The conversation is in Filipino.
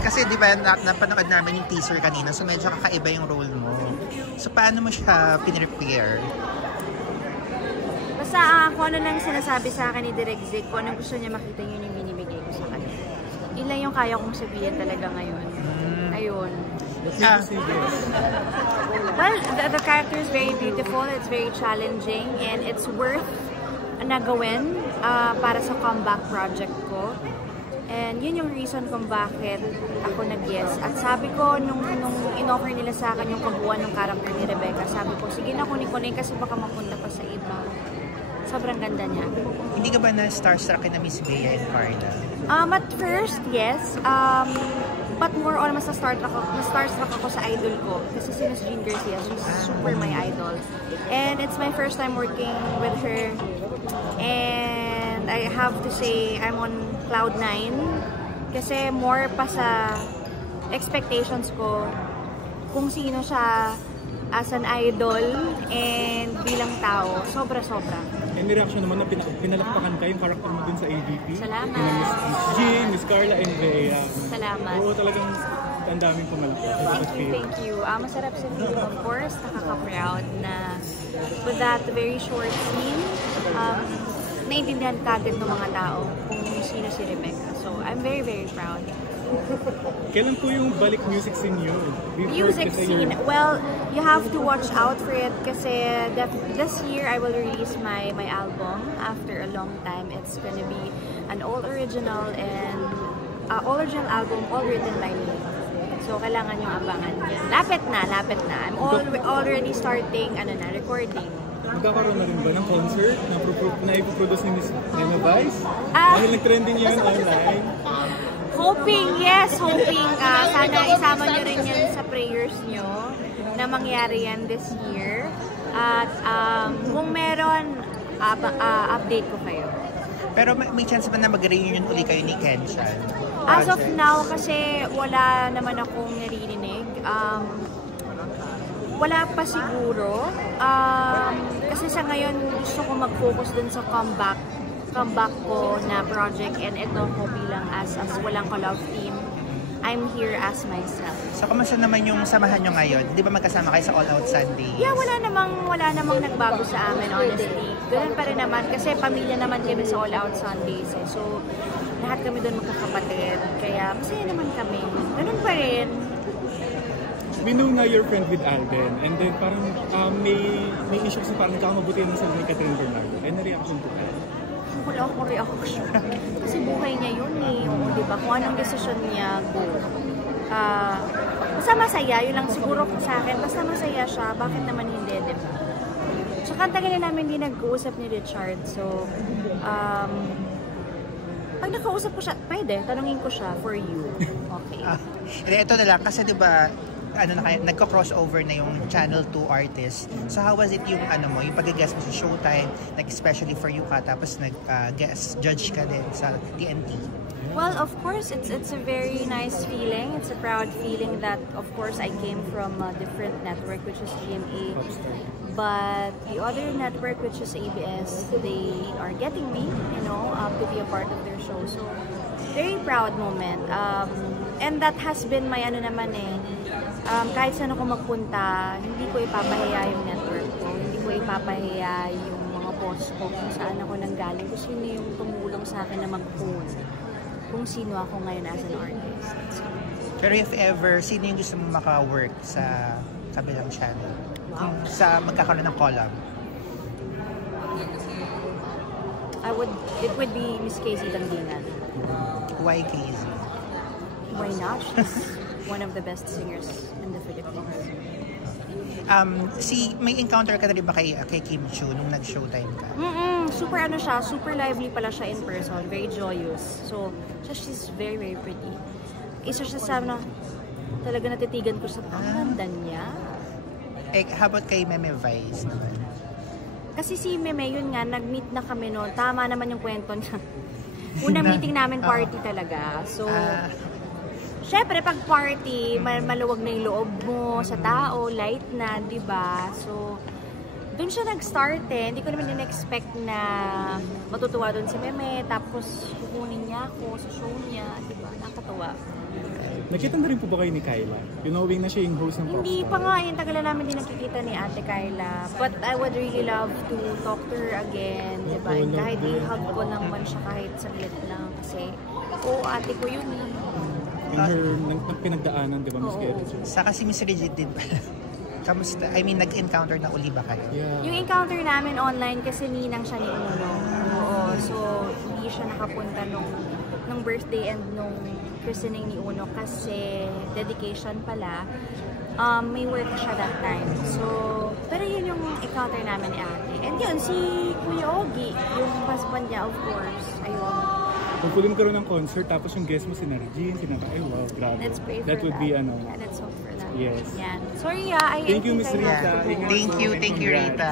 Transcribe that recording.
kasi di ba napanood namin yung teaser kanina, so medyo kakaiba yung role mo. So paano mo siya pinrepare? Basta kung ano lang sinasabi sa akin ni Direk Vic, kung anong gusto niya makita, yun yung binibigay ko sa kanya. Yun lang yung kaya kong sabihin talaga ngayon. Ayun. Well, the character is very beautiful, it's very challenging, and it's worth na gawin para sa comeback project ko. And yun yung reason kung bakit ako nag-yes. At sabi ko, nung in-offer nila sa akin yung kabuuan ng character ni Rebecca, sabi ko, sige na kunin kasi baka mapunta pa sa iba. Sobrang ganda niya. Hindi ka ba na-starstruck na Miss Bea and Carla? At first, yes. But more on, mas na-starstruck ako sa idol ko. Kasi si Miss Jean Garcia, she's super my idol. And it's my first time working with her. And I have to say, I'm on cloud 9. Kasi more pa sa expectations ko kung sino siya as an idol and bilang tao. Sobra-sobra. And the reaction naman na pinalakpakan ka yung character mo dun sa AVP. Salamat. Miss Jean, Miss Carla, and Bea. Salamat. Oo, talagang ang daming pumalakpak. Thank you. Masarap sa film, of course. Nakaka-proud na with that very short scene, naiintindihan kagad ng mga tao kung sino si Rebecca. So, I'm very, very proud. Kailan po yung balik music scene yun? Music scene? Well, you have to watch out for it kasi this year I will release my album after a long time. It's gonna be an all original album, all written by me. So, kailangan yung abangan yan. Lapit na. I'm already starting, recording. Magkakaroon na rin ba ng concert na ipoproduce ni Miss Nena Vice? Dahil nag-trending yun online. Hoping. Sana isama nyo rin yan sa prayers nyo na mangyari yan this year. At kung meron, update ko kayo. Pero may chance ba na mag-reunion uli kayo ni Kenshan? As of now, kasi wala naman akong naririnig. Wala pa siguro. Kasi sa ngayon, gusto ko mag-focus dun sa comeback ko na project, and ito ko bilang as walang ka-love team. I'm here as myself. So, kamusta naman yung samahan nyo ngayon? Di ba magkasama kayo sa All Out Sundays? Yeah, wala namang nagbago sa amin, honestly. Ganun pa rin naman, kasi pamilya naman kami sa All Out Sundays. So, lahat kami doon magkakapatid. Kaya, masaya naman kami. Ganun pa rin. We know na you're friend with Alden, and then parang may issues na parang nakakamabuti naman sa ni Catherine Bernardo. Ay, na-reaction ko ka? Wala akong reaction. Kasi buhay niya yun eh. Oo, diba? Kung anong desisyon niya, go. Basta masaya, yun lang siguro sa akin. Basta masaya siya, bakit naman hindi, diba? Tsaka ang tagal na namin hindi nag-uusap ni Richard. So, pag nakausap ko siya, pwede, tanungin ko siya for you. Okay. Ito na lang, kasi diba, nagko-crossover na yung Channel 2 artist. So how was it yung yung pag-guest mo sa Showtime, like especially for you ka, tapos nag-guest judge ka din sa TNT? Well, of course, it's a very nice feeling. It's a proud feeling that, of course, I came from a different network, which is GMA. But the other network, which is ABS, they are getting me, to be a part of their show. So, very proud moment. And that has been my kahit saan ako magpunta, hindi ko ipapahiya yung network ko. Hindi ko ipapahiya yung mga boss ko kung saan ako nanggaling. Kung sino yung tumulong sa akin na mag-phone. Kung sino ako ngayon as an artist. So, pero if ever, sino yung gusto mo maka-work sa kabilang channel? Wow. Kung sa magkakaroon ng collab? It would be Miss Casey Dandinan. Why Casey? Why not? She's one of the best singers in the Philippines. May encounter ka na rin ba kay Kim Chiu nung nag-showtime ka? Super super lively pala siya in person, very joyous. So, she's very, very pretty. Isa siya sa talaga natitigan ko sa ganda niya. How about kay Meme Vice naman? Kasi si Meme, yun nga, nag-meet na kami noon. Tama naman yung kwento niya. Unang meeting namin, party talaga. So, syempre, pag party, maluwag na yung loob mo sa tao, light na, diba? So, doon siya nag-start eh. Hindi ko naman in-expect na matutuwa doon si Meme. Tapos kukunin niya ako sa show niya. Diba? Nakakatuwa. Nakita na rin po ba kayo ni Kyla? You knowing na siya yung host ng Popstar? Hindi pa nga. Yung tagal na namin din nakikita ni Ate Kyla. But I would really love to talk to her again. Diba? And kahit i-hug ko lang man siya kahit saglit lang. Kasi, ate ko yun eh. Yung pinagdaanan, diba, Miss Kate? Sa kasi Miss Regine din pala. Kamusta? I mean, nag-encounter na uli ba kayo? Yeah. Yung encounter namin online kasi ninang siya ni Uno. Oo. So, hindi siya nakapunta nung birthday and nung christening ni Uno kasi dedication pala. May work siya that time. So, pero yun yung encounter namin ni ate. And yun, si Kuya Ogie, yung husband niya, of course. Ayun. Kung pwede mo karoon ng concert, tapos yung guest mo si Narjin, ay wow, grabe. Let's pray for that would be ano. Yeah, let's hope for that. Yes. Yan. Sorry Thank you, Miss I have Rita. to go. Ingat po. Thank you, Rita.